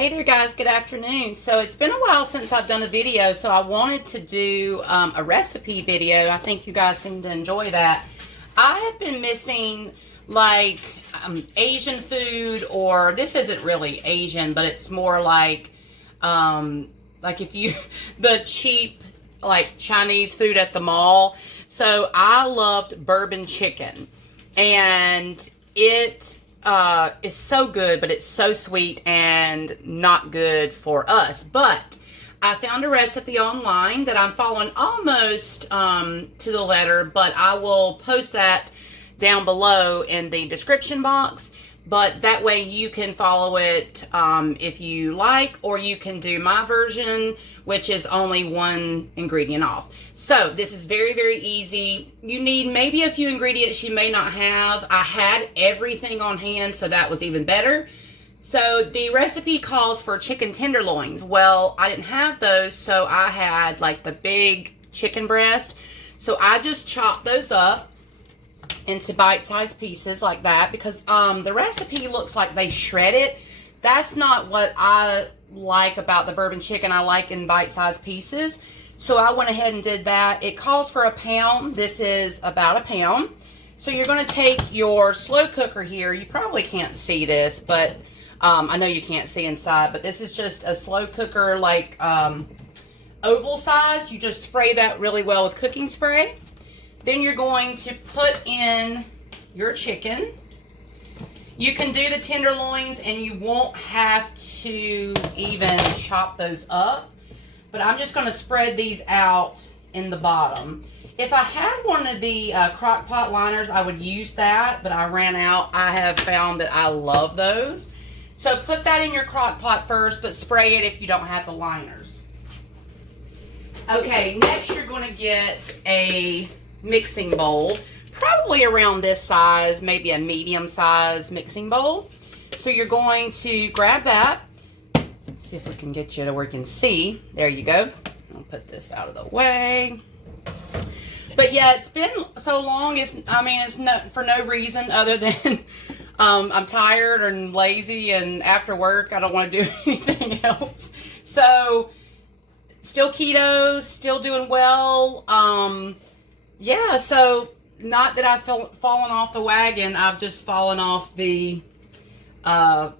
Hey there guys, good afternoon. So it's been a while since I've done a video, so I wanted to do a recipe video. I think you guys seem to enjoy that. I have been missing like Asian food, or this isn't really Asian, but it's more like if you, the cheap like Chinese food at the mall. So I loved bourbon chicken, and it is so good, but it's so sweet and not good for us. But I found a recipe online that I'm following almost to the letter, but I will post that down below in the description box. But that way you can follow it if you like, or you can do my version, which is only one ingredient off. So this is very, very easy. You need maybe a few ingredients you may not have. I had everything on hand, so that was even better. So the recipe calls for chicken tenderloins. Well, I didn't have those, so I had like the big chicken breast. So I just chopped those up into bite-sized pieces like that, because the recipe looks like they shred it. That's not what I like about the bourbon chicken. I like in bite-sized pieces. So I went ahead and did that. It calls for a pound. This is about a pound. So you're going to take your slow cooker here. You probably can't see this, but I know you can't see inside, but this is just a slow cooker, like oval size. You just spray that really well with cooking spray. Then you're going to put in your chicken. You can do the tenderloins and you won't have to even chop those up. But I'm just going to spread these out in the bottom. If I had one of the crock pot liners, I would use that, but I ran out. I have found that I love those. So put that in your crock pot first, but spray it if you don't have the liners. Okay, next you're going to get a mixing bowl, probably around this size, maybe a medium size mixing bowl. So you're going to grab that. See if we can get you to where you can see. There you go. I'll put this out of the way. But yeah, it's been so long. It's not for no reason other than I'm tired and lazy, and after work I don't want to do anything else. So still keto, still doing well. Yeah, so not that I've fallen off the wagon. I've just fallen off the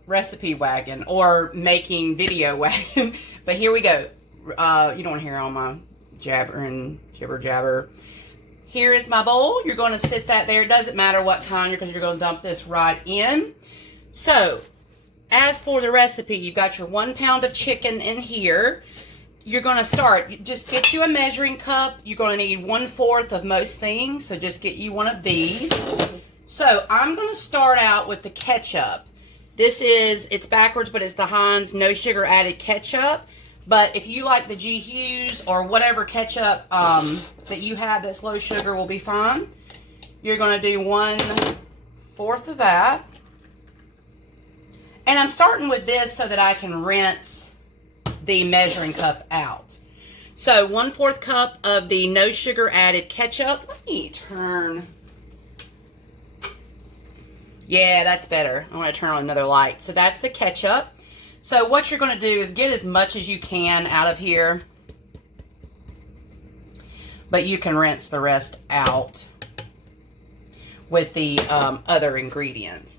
recipe wagon, or making video wagon. But here we go. You don't want to hear all my jibber jabber. Here is my bowl. You're going to sit that there. It doesn't matter what kind, because you're going to dump this right in. So as for the recipe, you've got your 1 pound of chicken in here. You're going to start, just get you a measuring cup. You're going to need 1/4 of most things, so just get you one of these. So I'm going to start out with the ketchup. This is, it's backwards, but it's the Heinz no sugar added ketchup. But if you like the G Hughes or whatever ketchup that you have that's low sugar will be fine. You're going to do 1/4 of that. And I'm starting with this so that I can rinse the measuring cup out. So 1/4 cup of the no sugar added ketchup. Let me turn. Yeah, that's better. I want to turn on another light. So that's the ketchup. So what you're going to do is get as much as you can out of here, but you can rinse the rest out with the other ingredients.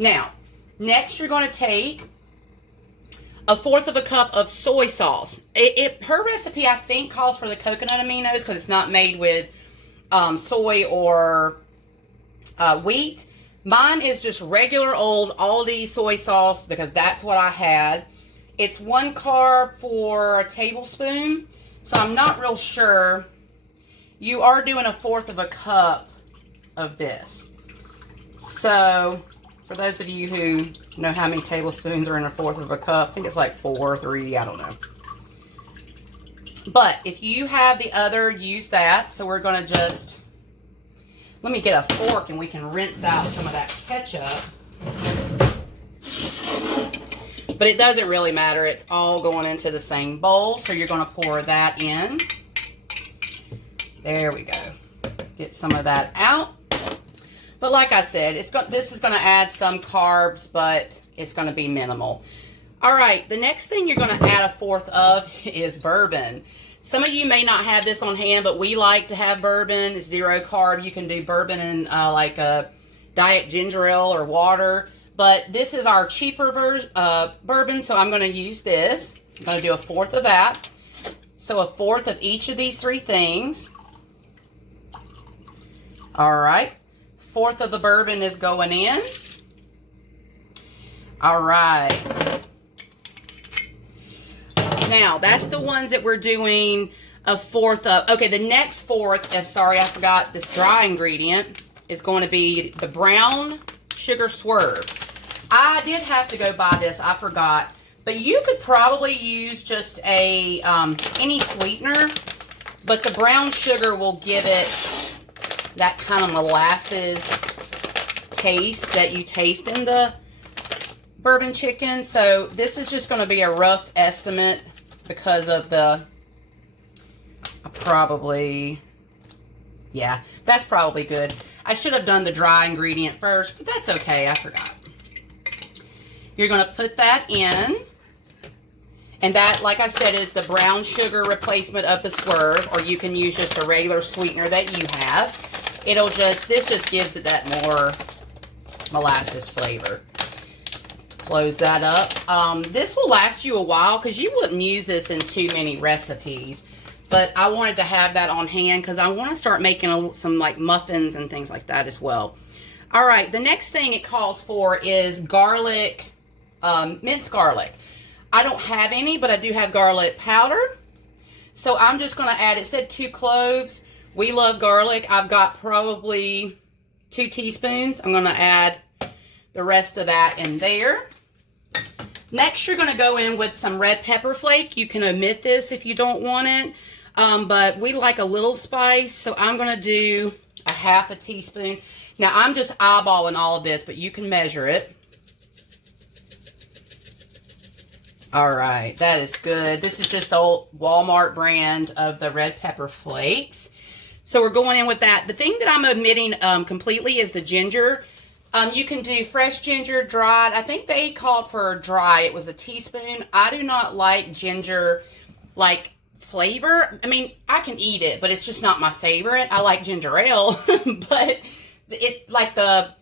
Now, next you're going to take 1/4 cup of soy sauce. Her recipe, I think, calls for the coconut aminos, because it's not made with soy or wheat. Mine is just regular old Aldi soy sauce, because that's what I had. It's 1 carb for a tablespoon, so I'm not real sure. You are doing 1/4 cup of this. So for those of you who know how many tablespoons are in 1/4 cup, I think it's like 4 or 3, I don't know. But if you have the other, use that. So we're going to just, let me get a fork and we can rinse out some of that ketchup. But it doesn't really matter. It's all going into the same bowl. So you're going to pour that in. There we go. Get some of that out. But like I said, this is going to add some carbs, but it's going to be minimal. All right, the next thing you're going to add a fourth of is bourbon. Some of you may not have this on hand, but we like to have bourbon. It's 0 carb. You can do bourbon in like a diet ginger ale or water. But this is our cheaper bourbon, so I'm going to use this. I'm going to do a fourth of that. So a fourth of each of these three things. All right. Fourth of the bourbon is going in. All right. Now, that's the ones that we're doing a fourth of. Okay, the next fourth, I'm sorry, I forgot this dry ingredient, is going to be the brown sugar swerve. I did have to go buy this, I forgot. But you could probably use just a any sweetener, but the brown sugar will give it that kind of molasses taste that you taste in the bourbon chicken. So this is just going to be a rough estimate because of the yeah, that's probably good. I should have done the dry ingredient first, but that's okay, I forgot. You're going to put that in, and that, like I said, is the brown sugar replacement of the swerve, or you can use just a regular sweetener that you have. This just gives it that more molasses flavor. Close that up. This will last you a while because you wouldn't use this in too many recipes, but I wanted to have that on hand because I want to start making some like muffins and things like that as well. All right, the next thing it calls for is garlic, minced garlic. I don't have any, but I do have garlic powder. So I'm just going to add, it said 2 cloves. We love garlic. I've got probably 2 teaspoons. I'm going to add the rest of that in there. Next, you're going to go in with some red pepper flake. You can omit this if you don't want it, but we like a little spice, so I'm going to do a 1/2 teaspoon. Now, I'm just eyeballing all of this, but you can measure it. All right, that is good. This is just the old Walmart brand of the red pepper flakes. So we're going in with that. The thing that I'm omitting completely is the ginger. You can do fresh ginger, dried. I think they called for dry. It was a teaspoon. I do not like ginger, like, flavor. I mean, I can eat it, but it's just not my favorite. I like ginger ale, but it, like the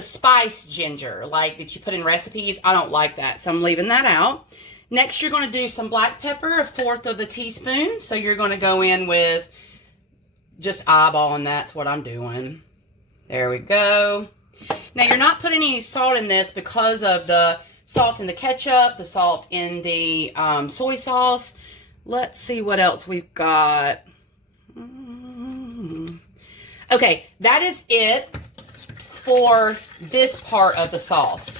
spice ginger, like that you put in recipes, I don't like that. So I'm leaving that out. Next, you're going to do some black pepper, 1/4 of a teaspoon. So you're going to go in with just eyeballing. That's what I'm doing. There we go. Now, you're not putting any salt in this because of the salt in the ketchup, the salt in the soy sauce. Let's see what else we've got. Okay, that is it for this part of the sauce.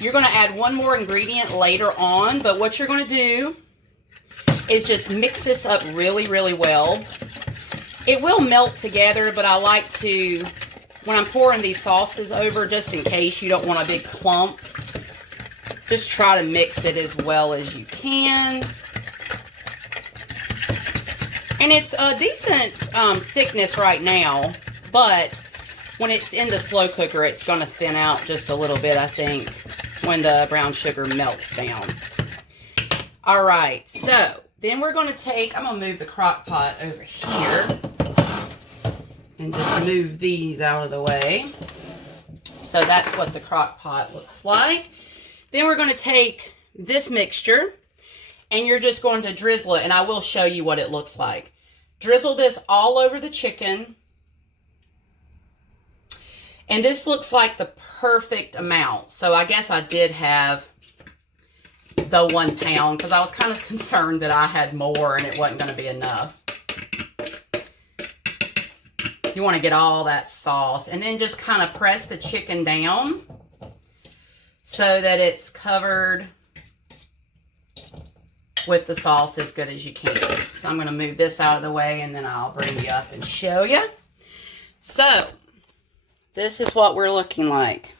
You're going to add one more ingredient later on, but what you're going to do is just mix this up really, really well. It will melt together, but I like to, when I'm pouring these sauces over, just in case you don't want a big clump, just try to mix it as well as you can. And it's a decent thickness right now, but when it's in the slow cooker, it's going to thin out just a little bit, I think, when the brown sugar melts down. All right, so then we're going to take, I'm going to move the crock pot over here and just move these out of the way. So that's what the crock pot looks like. Then we're going to take this mixture and you're just going to drizzle it, and I will show you what it looks like. Drizzle this all over the chicken. And this looks like the perfect amount. So I guess I did have the 1 pound because I was kind of concerned that I had more and it wasn't going to be enough. You want to get all that sauce and then just kind of press the chicken down so that it's covered with the sauce as good as you can. So I'm going to move this out of the way and then I'll bring you up and show you. So this is what we're looking like.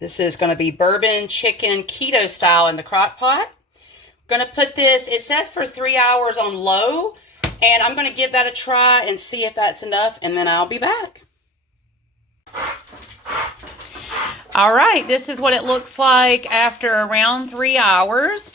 This is going to be bourbon chicken keto style in the crock pot. I'm going to put this, it says for 3 hours on low, and I'm going to give that a try and see if that's enough, and then I'll be back. All right, this is what it looks like after around 3 hours.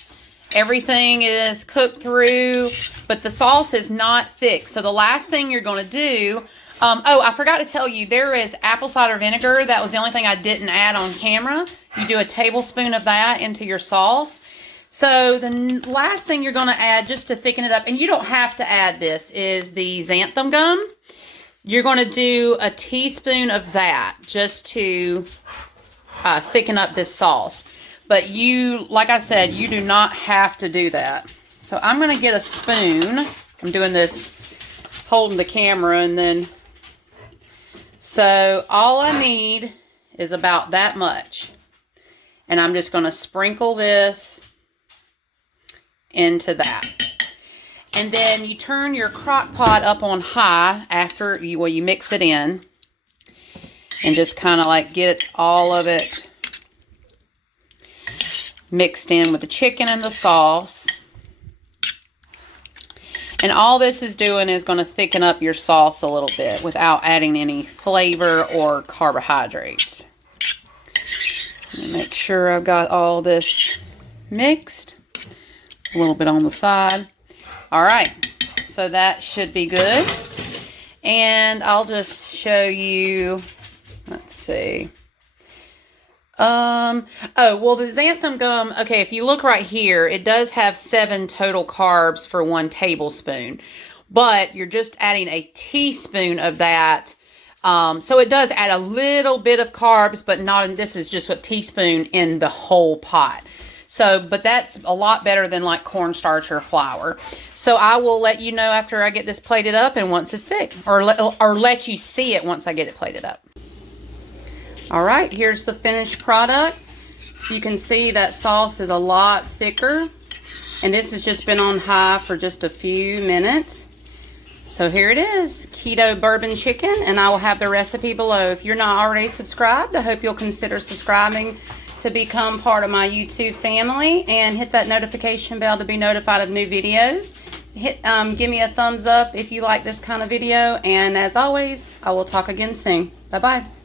Everything is cooked through, but the sauce is not thick. So the last thing you're going to do, oh, I forgot to tell you, there is apple cider vinegar. That was the only thing I didn't add on camera. You do a tablespoon of that into your sauce. So the last thing you're going to add, just to thicken it up, and you don't have to add this, is the xanthan gum. You're going to do a teaspoon of that just to thicken up this sauce. But you, like I said, you do not have to do that. So I'm going to get a spoon. I'm doing this holding the camera, and then, so all I need is about that much. And I'm just going to sprinkle this into that. And then you turn your crock pot up on high after you mix it in. And just kind of like get all of it mixed in with the chicken and the sauce. And all this is doing is going to thicken up your sauce a little bit without adding any flavor or carbohydrates. Make sure I've got all this mixed. A little bit on the side. All right, so that should be good. And I'll just show you, let's see. Oh, well, the xanthan gum, okay, if you look right here, it does have 7 total carbs for 1 tablespoon. But you're just adding a teaspoon of that. So it does add a little bit of carbs, but not, this is just a teaspoon in the whole pot. So, but that's a lot better than like cornstarch or flour. So I will let you know after I get this plated up and once it's thick, or let you see it once I get it plated up. All right, here's the finished product. You can see that sauce is a lot thicker, and this has just been on high for just a few minutes. So here it is, keto bourbon chicken, and I will have the recipe below. If you're not already subscribed, I hope you'll consider subscribing to become part of my YouTube family, and hit that notification bell to be notified of new videos. Give me a thumbs up if you like this kind of video, and as always, I will talk again soon. Bye-bye.